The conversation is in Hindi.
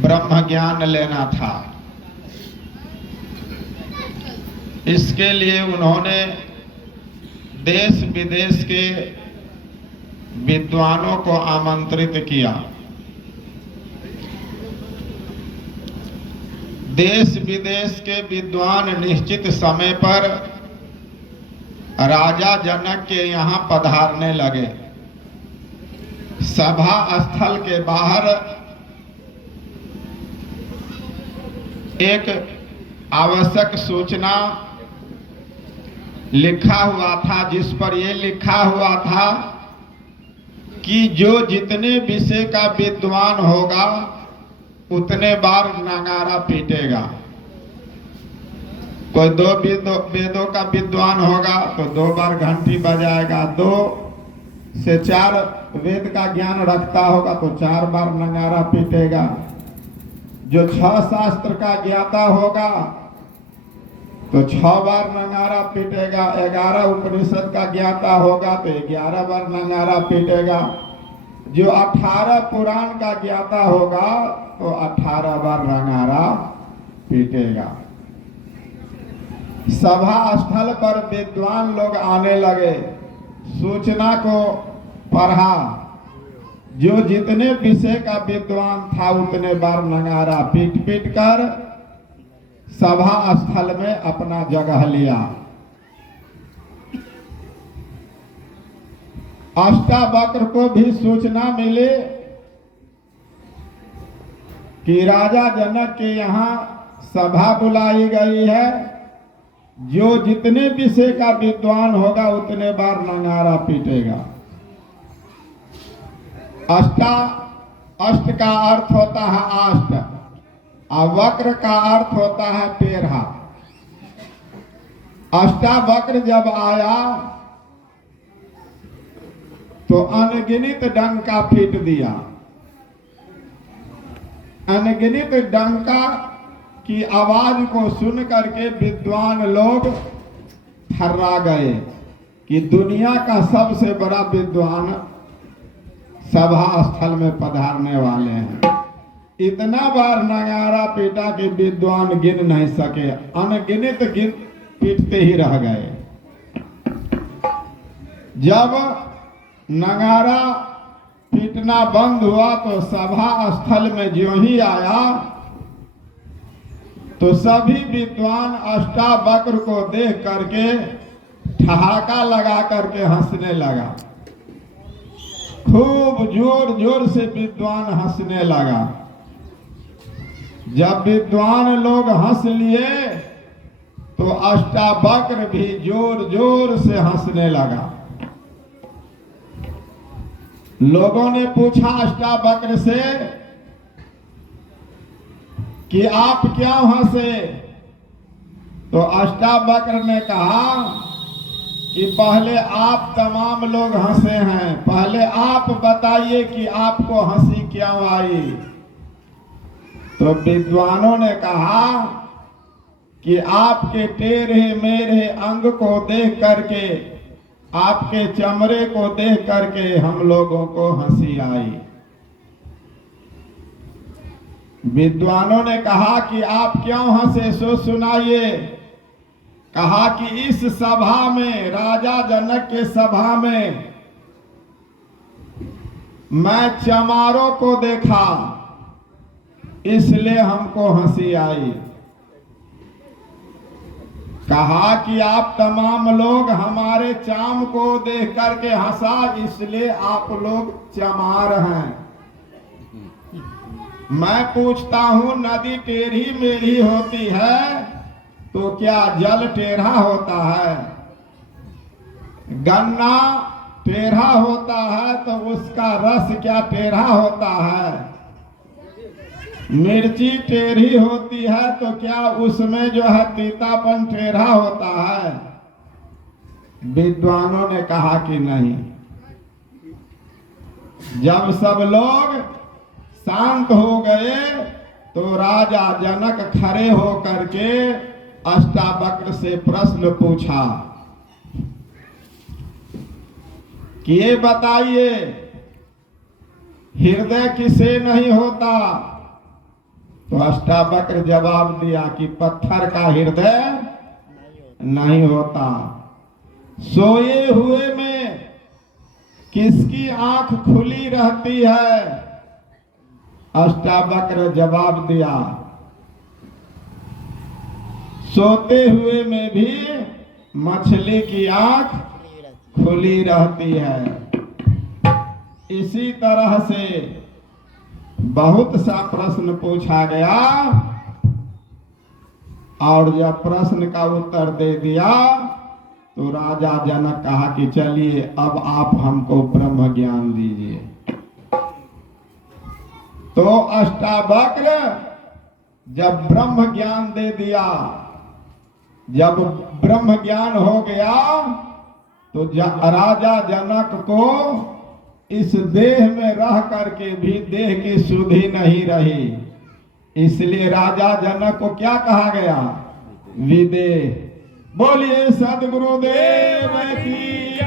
ब्रह्म ज्ञान लेना था। इसके लिए उन्होंने देश विदेश के विद्वानों को आमंत्रित किया। देश विदेश के विद्वान निश्चित समय पर राजा जनक के यहाँ पधारने लगे। सभा स्थल के बाहर एक आवश्यक सूचना लिखा हुआ था, जिस पर यह लिखा हुआ था कि जो जितने विषय का विद्वान होगा उतने बार नगारा पीटेगा। कोई 2 वेदों का विद्वान होगा तो 2 बार घंटी बजाएगा, 2 से 4 वेद का ज्ञान रखता होगा तो 4 बार नगारा पीटेगा। जो 6 शास्त्र का ज्ञाता होगा तो 6 बार नगारा पीटेगा। 11 उपनिषद का ज्ञाता होगा तो 11 बार नगारा पीटेगा। जो 18 पुराण का ज्ञाता होगा तो 18 बार नगारा पीटेगा। सभा स्थल पर विद्वान लोग आने लगे, सूचना को पढ़ा। जो जितने विषय का विद्वान था उतने बार नगारा पीट पीट कर सभा स्थल में अपना जगह लिया। अष्टावक्र को भी सूचना मिली कि राजा जनक के यहाँ सभा बुलाई गई है। जो जितने विषय का विद्वान होगा उतने बार नगारा पीटेगा। अष्ट का अर्थ होता है अष्ट, और वक्र का अर्थ होता है 13। अष्टावक्र जब आया तो अनगिनत डंका पीट दिया। अनगिनत डंका की आवाज को सुन करके विद्वान लोग थर्रा गए कि दुनिया का सबसे बड़ा विद्वान सभा स्थल में पधारने वाले हैं। इतना बार नगारा पीटा कि विद्वान गिन नहीं सके, अनगिनत पीटते ही रह गए। जब नगारा पीटना बंद हुआ तो सभा स्थल में जो ही आया तो सभी विद्वान अष्टावक्र को देख करके ठहाका लगा करके हंसने लगा। खूब जोर जोर से विद्वान हंसने लगा। जब विद्वान लोग हंस लिए तो अष्टावक्र भी जोर जोर से हंसने लगा। लोगों ने पूछा अष्टावक्र से कि आप क्यों हंसे? तो अष्टावक्र ने कहा कि पहले आप तमाम लोग हंसे हैं, पहले आप बताइए कि आपको हंसी क्यों आई। तो विद्वानों ने कहा कि आपके टेढ़े मेढ़े अंग को देख करके, आपके चमड़े को देख करके हम लोगों को हंसी आई। विद्वानों ने कहा कि आप क्यों हंसे, सो सुनाइए। कहा कि इस सभा में, राजा जनक के सभा में मैं चमारों को देखा, इसलिए हमको हंसी आई। कहा कि आप तमाम लोग हमारे चाम को देख करके हंसा, इसलिए आप लोग चमार हैं। मैं पूछता हूं, नदी टेढ़ी मेढ़ी होती है तो क्या जल टेढ़ा होता है? गन्ना टेढ़ा होता है तो उसका रस क्या टेढ़ा होता है? मिर्ची टेढ़ी होती है तो क्या उसमें जो है तीतापन टेढ़ा होता है? विद्वानों ने कहा कि नहीं। जब सब लोग शांत हो गए तो राजा जनक खड़े होकर के अष्टावक्र से प्रश्न पूछा कि ये बताइए, हृदय किसे नहीं होता? तो अष्टावक्र जवाब दिया कि पत्थर का हृदय नहीं होता। सोए हुए में किसकी आंख खुली रहती है? अष्टावक्र जवाब दिया, सोते हुए में भी मछली की आंख खुली रहती है। इसी तरह से बहुत सा प्रश्न पूछा गया और जब प्रश्न का उत्तर दे दिया तो राजा जनक कहा कि चलिए अब आप हमको ब्रह्म ज्ञान दीजिए। तो अष्टावक्र जब ब्रह्म ज्ञान दे दिया, जब ब्रह्म ज्ञान हो गया तो राजा जनक को इस देह में रह करके भी देह की शुद्धि नहीं रही, इसलिए राजा जनक को क्या कहा गया? विदेह। बोलिए सद्गुरुदेव की।